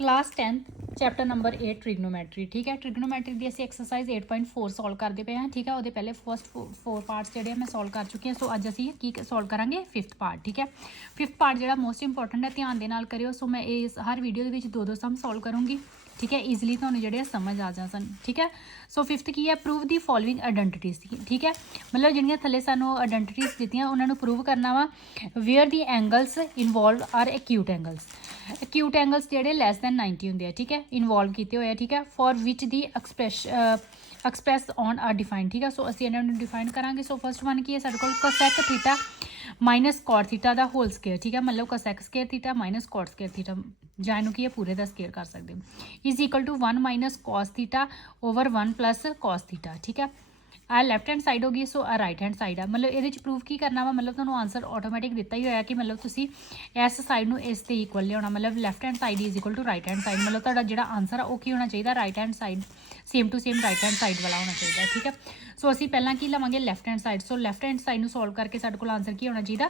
Class 10th chapter number 8 ट्रिग्नोमैट्री। ठीक है, ट्रिग्नोमैट्री की असं एक्सरसाइज 8.4 सॉल्व करते पे हैं। ठीक है, वो पहले फस्ट 4 पार्ट्स जोड़े मैं सॉल्व कर चुकी हूँ। सो अज असी की सॉल्व करांगे 5th पार्ट। ठीक है, 5th पार्ट जो मोस्ट इंपोर्टेंट है, ध्यान के नाल करियो। सो मैं इस हर वीडियो के दो सम सॉल्व करूँगी। ठीक है, ईजिली तुहानूं जिहड़े समझ आ जा सन। ठीक है, सो 5th की है, प्रूव दी फॉलोइंग आइडेंटिटीज़। ठीक है, मतलब जिहड़ियां थले सानूं आइडेंटिटीज़ दित्तियां उन्होंने प्रूव करना वा where the angles involve are acute angles. Acute angles जोड़े लैस दैन 90 होंगे। ठीक है, इनवॉल्व किए हुए। ठीक है, for which the express on are define. ठीक है, सो असीं इन्हां डिफाइन करांगे। सो फस्ट वन की है साडे कोल cosec theta minus cot theta दा होल स्केयर। ठीक है, मतलब cosec square theta minus cot square theta ਜਾਂ ਇਹਨੂੰ ਕੀ ਹੈ पूरे का स्केयर कर सकते हो। Is equal to 1 minus cos theta over 1 plus cos theta. ठीक है, आ लैफ्ट हैंड साइड होगी, सो आ राइट हैंड साइड है। मतलब ये प्रूफ की करना वा, मतलब तुहानूं आंसर ऑटोमैटिक दिता ही होया कि मतलब तुसी इस साइड नूं इस ते इक्वल लियाउणा। मतलब left hand side is equal to right hand side. मतलब तुहाडा जिहड़ा आंसर है वो की होना चाहिए, right hand side same to same right hand side वाला होना चाहिए। ठीक है, सो असीं पहलां की लवांगे left hand side. So left hand side नूं सॉल्व करके साडे कोल आंसर की होना चाहिए,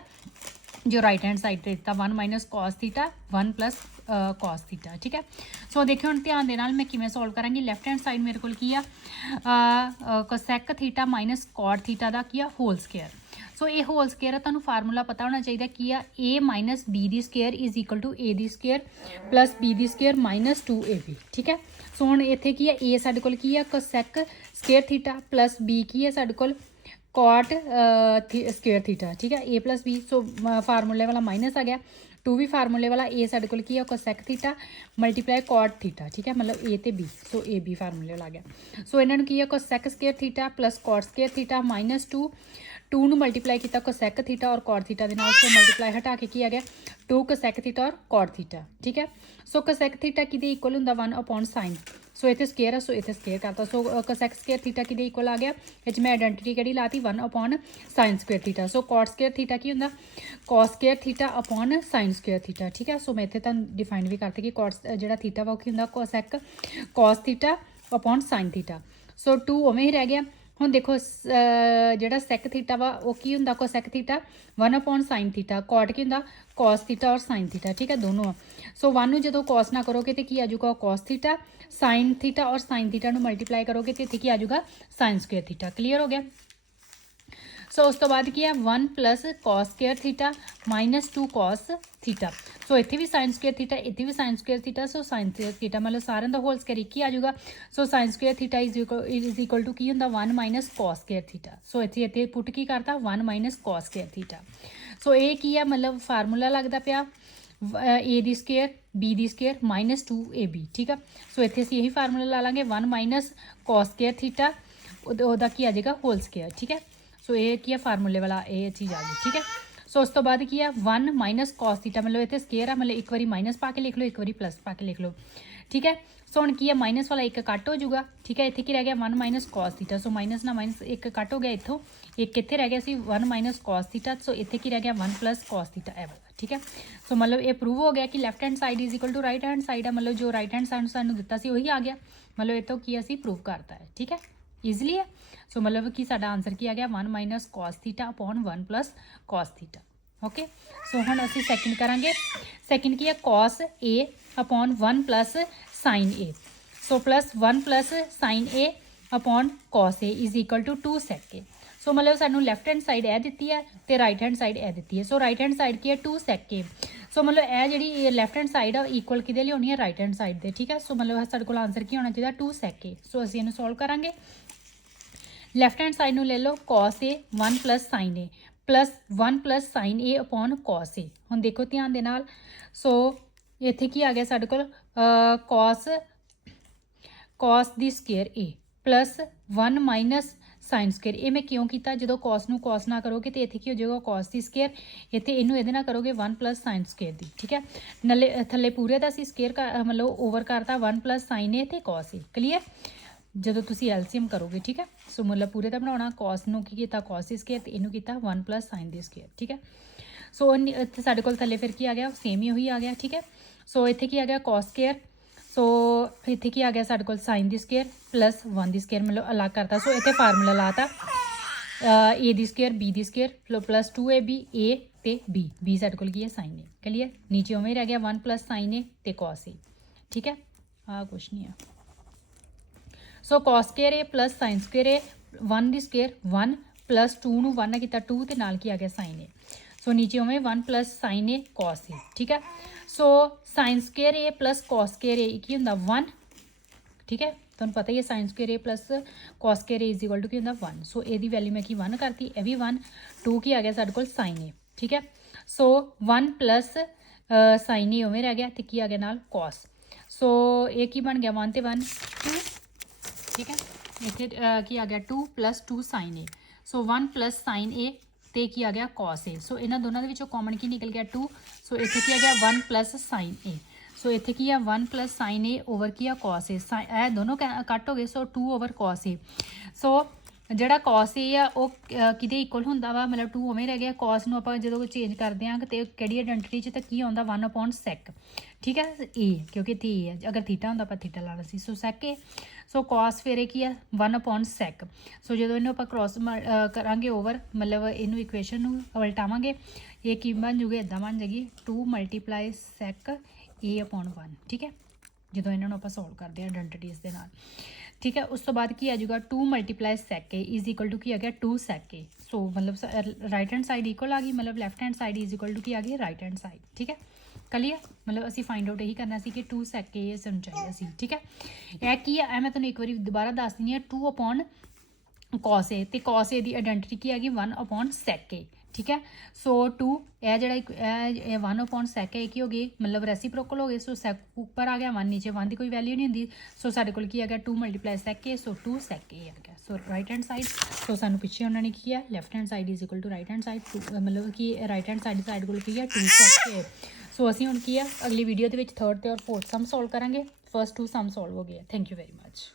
जो राइट हैंड साइड पर दिता 1 minus cos theta 1 plus cos theta. ठीक है, सो देखिए हम ध्यान दे नाल मैं किवें सॉल्व करांगी। लैफ्ट हैंड साइड मेरे कोल की आ cosec theta minus cot theta दा की होल स्केयर। सो ये होल स्केयर है, तुहानूं फार्मूला पता होना चाहिए कि ए माइनस बी दी square is equal to a दी स्केयर प्लस बी दी स्केयर माइनस 2ab। ठीक है, सो हुण इत्थे की है ए साडे कोल की है cosec square theta plus b की है साडे कोल कॉट स्केयर थीटा। ठीक है, ए प्लस बी, सो फार्मूले वाला माइनस आ गया, 2 भी फार्मूले वाला। ए साडे कोल की है cosec theta multiply cot theta. ठीक है, मतलब ए ते बी, सो ए बी फार्मूले वाला आ गया। सो इन्होंने की है cosec square theta plus cot square theta minus 2 नूं मल्टीप्लाई किया कोसेक थीटा और कॉट थीटा के नाल, सो मल्टीप्लाई हटा के की आ गया 2 कोसेक थीटा और कॉट थीटा। ठीक है, सो कोसेक थीटा कि इक्वल होंगे 1 अपॉन साइन। सो इतने स्केयर है, सो इतने स्केयर करता। सो कोसेक स्केयर थीटा कि इक्वल आ गया, ये मैं आइडेंटिटी कड़ी लाती 1 अपॉन साइन स्केयर थीटा। सो कॉट स्केयर थीटा की होंगे cos square theta upon sine square theta. ठीक है, सो मैं इतने तुम डिफाइन भी करती कि कॉट जो थीटा वा होंगे cosec cos theta upon sine theta. So 2 उवें ही रह गया। हुण देखो जो सैक थीटा वा वो की होंगे cosec theta 1 upon sine theta, cot की होंगे कॉस थीटा और साइन थीटा। ठीक है, दोनों। सो 1 नूं जो कॉस ना करोगे तो की आ जाऊगा कॉस थीटा, साइन थीटा और साइन थीटा नूं मल्टीप्लाई करोगे तो इत्थे की आ जाऊगा साइन स्क्वेयर थीटा। क्लीयर हो गया। सो उस तो बाद की है 1 plus cos square theta minus 2 cos theta. So इत्थे भी साइन स्क्वेयर थीटा, इत्थे भी sine square theta. So sine square theta मतलब सारे का होल स्क्वेयर एक ही आ जाऊगा। So sine square theta is equal to की होंगे 1 minus cos square theta. So इत्थे पुट की करता 1 minus cos square theta. So ये की है, मतलब फार्मूला लगता पाया ए दी स्केयर बी दी स्केयर माइनस 2ab। ठीक है, सो इत्थे असीं यही फार्मूला ला लांगे 1 माइनस कॉस स्केयर थीटा उहदा की आ जाएगा होल स्केयर। ठीक है, सो ये की है फार्मूले वाला ये चीज़ आ गई। ठीक है, सो उस तो बाद की है 1 माइनस कॉस थीटा, मतलब इतने स्केयर है, मतलब एक बार माइनस पा के लिख लो, एक बार प्लस पा के लिख लो। ठीक है, सो हम की है माइनस वाला एक कट हो जाऊगा। ठीक है, इतने की रह गया 1 minus cos theta. So minus ना माइनस एक कट हो गया, इतों एक कितने रह गया सी 1 माइनस कॉस थीटा। सो इतने की रह गया 1 प्लस कॉस थीटा ए वाला। ठीक है, सो मतलब ये प्रूव हो गया कि left hand side is equal to right hand side है, मतलब जो राइट हैंड साइड सानू दिता सी वही आ गया। मतलब ये तो की असी प्रूव करता है। ठीक है, ईजिली है। सो मतलब कि साडा आंसर की आ गया 1 minus cos theta upon 1 plus cos theta. Okay, so हम असी सैकेंड करांगे। सैकेंड की है cos a upon 1 plus sine a. So plus 1 plus sine a upon cos a is equal to 2 sec a. So मतलब सानू left hand side ए दी है तो राइट हैंड साइड ए दी है। सो राइट हैंड साइड की है 2 सैक ए। सो मतलब यह जी लैफ्ट हैंड साइड है इक्वल कि होनी है राइट हैंड साइड के। ठीक है, सो मतलब साढ़े को आंसर की होना चाहिए 2 सैक ए। सो असीं इहनूं सॉल्व करांगे। लैफ्ट हैंड साइड में ले लो cos a 1 plus sine a plus 1 plus sine a upon cos a. हुण देखो ध्यान दे नाल, सो इत्थे की आ गया साडे कोल cos the square A plus 1 minus sine square. ये मैं क्यों किया, जो कॉस नूं कॉस ना करोगे तो इत्थे की हो जाएगा कॉस दी स्केयर, इत्थे इनू इहदे नाल करोगे 1 प्लस साइन स्केयर दी। ठीक है, नले थले पूरे का असीं स्केयर मतलब ओवर करता 1 प्लस साइन ए ते कॉस ए। क्लीयर, जो तुम एलसीएम करोगे। ठीक है, सो मतलब पूरे का बनाना कॉस नूं की कीता कॉस दी स्केयर ते इनू कीता 1 प्लस साइन दी स्केयर। ठीक है, सो इत्थे साडे कोल थले फिर की आ गया सेम ही वही आ गया। ठीक है, सो इत्थे की आ गया कॉस स्केयर। सो इत्थे की आ गया साडे कोल साइन दी स्केयर प्लस 1 दी स्केयर, मतलब अलग करता। सो इत्थे फार्मूला लाता ए दी स्केयर बी दी स्केयर प्लस 2ab ए ते बी साडे कोल की है साइन ए। क्लीयर, नीचे उवें रह गया 1 प्लस साइन ए ते कॉस ए। ठीक है, हाँ कुछ नहीं है। So cos square A plus sign square A 1 the square 1 plus 2 ਨੂੰ 1 ਕੀਤਾ 2 ਤੇ ਨਾਲ ਕੀ ਆ ਗਿਆ साइन ए। सो नीचे होवे 1 plus sine A cos A, ठीक है। So sine square A plus cos square A की होंदा 1, ठीक है, तुहानूं पता ही है sine square A plus cos square A is equal to की होंदा 1। सो ਇਹਦੀ वैल्यू मैं की 1 करती, ये भी 1, 2 की आ गया साडे कोल साइन ए, ठीक है। सो 1 प्लस साइन ए उवें रह गया तो की आ गया नाल कॉस। सो ये की बन गया 1 ते 1 2, ठीक है। इतने की आ गया 2 plus 2 sign a. So 1 plus sine ए तो की आ गया कॉस ए। सो इन्होंने दोनों के कॉमन की निकल गया 2। सो इतने की आ गया 1 प्लस साइन ए। सो इतने की है 1 प्लस साइन ए ओवर की आ कॉस ए, दोनों कट हो गए। सो 2 ओवर कॉस ए। सो ਜਿਹੜਾ कॉस ए आ वो किदे इक्वल ਹੁੰਦਾ ਵਾ, मतलब 2 ਉਵੇਂ रह गया। कॉस ਨੂੰ ਆਪਾਂ ਜਦੋਂ ਚੇਂਜ ਕਰਦੇ ਹਾਂ ਤੇ ਕਿਹੜੀ ਆਇਡੈਂਟੀਟੀ 'ਚ ਤਾਂ ਕੀ ਆਉਂਦਾ 1 अपॉन sec, ठीक है, ए क्योंकि थी है, अगर थीटा ਹੁੰਦਾ ਆਪਾਂ थीटा ਲਾਣਾ ਸੀ। सो sec ए। सो कॉस फिर की है 1 अपॉन sec। सो जो इन्हों आप क्रॉस करांगे ओवर, मतलब इनू इक्वेशन उलटावांगे, ये की बन जूगी इदा बन जाएगी 2 मल्टीप्लाई sec ए अपॉन 1, ठीक है, जो इन्हों आप सॉल्व करते हैं आइडेंटिटीज़ के नाल, ठीक है। उस तो बाद की आ जाऊगा 2 multiply sec A is equal to की आ गया 2 sec ए। सो मतलब राइट हैंड साइड इक्वल आ गई, मतलब left hand side is equal to की आ गई राइट हैंड साइड, ठीक है, क्लियर। मतलब असी फाइंड आउट यही करना सी कि 2 sec ए सानूं चाहिए सी, ठीक है। यह की है मैं तुहानूं एक बार दोबारा दस दिंदी हां, 2 अपॉन कॉस ए, तो कॉस ए की आइडेंटिटी की हैगी 1 अपॉन sec ए, ठीक है। सो 2 यह जो 1 अपॉन sec ए की हो गई, मतलब रेसिप्रोकल हो गए। सो sec ऊपर आ गया 1, नीचे 1 की कोई वैल्यू नहीं होंगी। सो साढ़े को आ गया 2 multiply sec A. So 2 sec A आ गया। So right hand side, so सानू पिछे उन्होंने की है left hand side is equal to right hand side, मतलब कि राइट हैंड साइड साइड को की है 2 sec ए। सो असी हुण की है अगली वीडियो के थर्ड और फोर्थ सम सॉल्व करांगे। फर्स्ट 2 सम सॉल्व हो गए। Thank you very much.